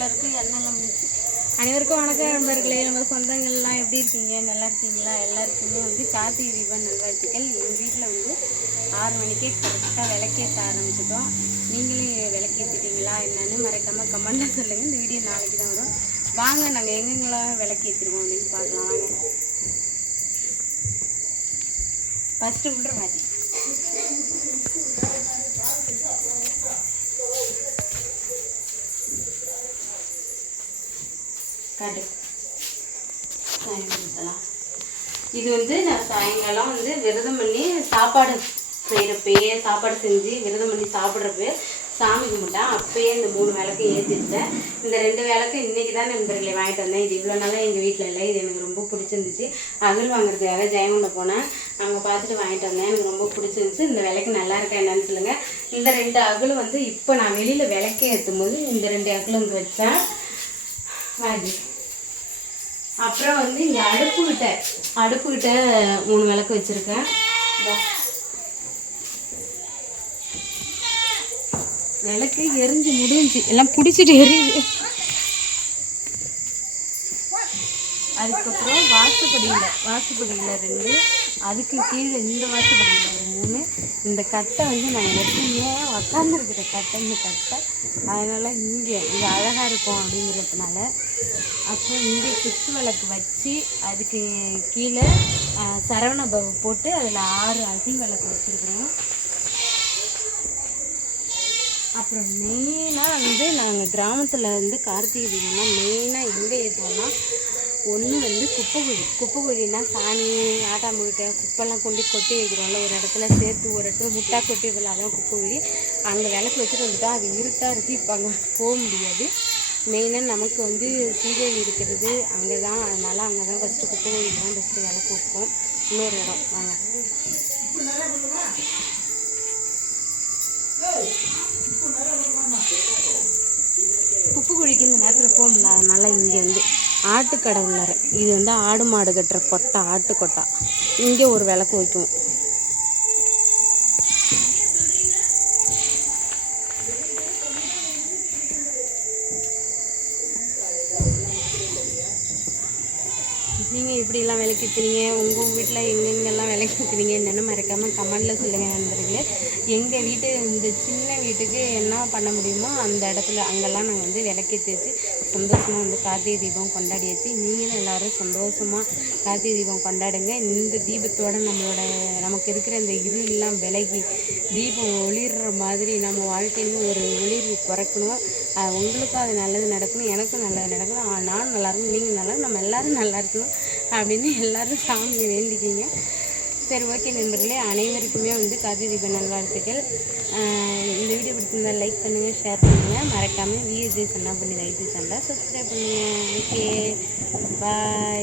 சிலருக்கு எண்ணெய்லாம் முடிச்சு. அனைவருக்கும் வணக்கம் நண்பர்களே. நம்ம சொந்தங்கள்லாம் எப்படி இருக்கீங்க? நல்லா இருக்கீங்களா? எல்லாருக்குமே வந்து கார்த்திகை தீபம் நல்வாழ்த்துக்கள். எங்கள் வீட்டில் வந்து 6 மணிக்கே கரெக்டாக விளக்கேற்ற ஆரம்பிச்சிட்டோம். நீங்களும் விளக்கேற்றிட்டீங்களா என்னன்னு மறக்காமல் கமெண்ட்டில் சொல்லுங்கள். இந்த வீடியோ நாளைக்கு தான் வரும். வாங்க நாங்கள் எங்கெங்கெல்லாம் விளக்கேற்றிருவோம் அப்படின்னு பார்க்கலாம். வாங்க ஃபஸ்ட்டு விட்ற மாட்டி காட்டு சாயங்காலம். இது வந்து நான் சாயங்காலம் வந்து விரதம் பண்ணி சாப்பாடு செய்கிறப்பயே சாப்பாடு செஞ்சு விரதம் பண்ணி சாப்பிட்றப்ப சாமி கும்பிட்டேன். அப்பயே இந்த 3 விளக்கு ஏற்றிட்டேன். இந்த 2 விளக்கு இன்றைக்கி தான் நண்பர்களை வாங்கிட்டு வந்தேன். இது இவ்வளோ நாளாக எங்கள் வீட்டில் இல்லை. இது எனக்கு ரொம்ப பிடிச்சிருந்துச்சு. அகல் வாங்குறதுக்காக ஜெயங்கொண்ட போனேன். அங்கே பார்த்துட்டு வாங்கிட்டு வந்தேன். எனக்கு ரொம்ப பிடிச்சிருந்துச்சு. இந்த விளக்கு நல்லா இருக்கா என்னன்னு சொல்லுங்கள். இந்த 2 அகலும் வந்து இப்போ நான் வெளியில் விளக்கே ஏற்றும் போது இந்த 2 அகலும் இங்கே வச்சேன். வாங்கி அப்புறம் வந்து இங்கே அடுப்புக்கிட்ட 3 விளக்கு வச்சுருக்கேன். விளக்கு எரிஞ்சு முடிஞ்சு எல்லாம் பிடிச்சிட்டு எரியுது. அதுக்கப்புறம் வாசப்படியில் 2, அதுக்கு கீழே இந்த வாசப்படியில் 3. இந்த கட்டை வந்து நாங்கள் எப்பயுமே உக்காந்துருக்கிற கட்டை, இந்த கட்டை அதனால் இங்கே அழகாக இருக்கும் அப்படிங்கிறதுனால. அப்புறம் இங்கே குத்து விளக்கு வச்சு அதுக்கு கீழே சரவண பவ போட்டு அதில் 6 அகல் விளக்கு வச்சுருக்குறோம். அப்புறம் மெயினாக வந்து நாங்கள் கிராமத்தில் வந்து கார்த்திகை தீபம்னா மெயினாக எங்கே ஏற்றுவோம்னா, ஒன்று வந்து குப்பைக்குழினா சாணி ஆட்டா முழுக்க குப்பெல்லாம் கொட்டி வைக்கிறோம்ல, ஒரு இடத்துல சேர்த்து ஒரு இடத்துல முட்டா கொட்டி வைக்கலாம், அதான் குப்பைக்குழி. அங்கே விளக்கு வச்சுட்டு வந்துட்டோம். அது இருட்டாக இருக்குது. இப்போ அங்கே போக முடியாது. மெயினாக நமக்கு வந்து சீதேவி இருக்கிறது அங்கே தான். அதனால் அங்கே தான் ஃபஸ்ட்டு குப்பைக்குழிக்கு தான் ஃபஸ்ட்டு விளக்கு வைப்போம். இன்னொரு இடம் வாங்க. குப்பைக்குழிக்கு இந்த நேரத்தில் போக முடியல. அதனால் இங்கே வந்து ஆட்டுக்கடை உள்ளார, இது வந்து ஆடு மாடு கட்டுற கொட்டை, ஆட்டுக்கொட்டா. இங்கே ஒரு விளக்கு வைக்குவோம். நீங்கள் இப்படிலாம் விளக்கேற்றுனீங்க, உங்கள் வீட்டில் எங்கெங்கெல்லாம் விளக்கேற்றுனீங்க என்னென்னு மறக்காமல் கமெண்டில் சொல்லுங்கள் நண்பர்களே. எங்கள் வீட்டு இந்த சின்ன வீட்டுக்கு என்ன பண்ண முடியுமோ அந்த இடத்துல அங்கெல்லாம் நாங்கள் வந்து விளக்கேற்றி வச்சு சந்தோஷமாக வந்து கார்த்திகை தீபம் கொண்டாடியாச்சு. நீங்களும் எல்லோரும் சந்தோஷமாக கார்த்திகை தீபம் கொண்டாடுங்க. இந்த தீபத்தோடு நமக்கு இருக்கிற இந்த இருளெல்லாம் விலகி தீபம் ஒளிர்ற மாதிரி நம்ம வாழ்க்கையிலும் ஒரு ஒளிர்வு பிறக்கணும். உங்களுக்கும் அது நல்லது நடக்கணும், எனக்கும் நல்லது நடக்கணும், நானும் நல்லா இருக்கணும், நீங்கள் நல்லா, நம்ம எல்லோரும் நல்லா இருக்கணும் அப்படின்னு எல்லோரும் சாமியை வேண்டிக்கிங்க. சரி, ஓகே நண்பர்களே, அனைவருக்குமே வந்து கார்த்திகை தீப நல்வாழ்த்துக்கள். இந்த வீடியோ பிடிச்சிருந்தால் லைக் பண்ணுங்கள், ஷேர் பண்ணுங்கள். மறக்காமல் விஎஸ்ஜே சன்னா பண்ணி லைட்டு சண்டா சப்ஸ்கிரைப் பண்ணுங்கள். ஓகே, பாய்.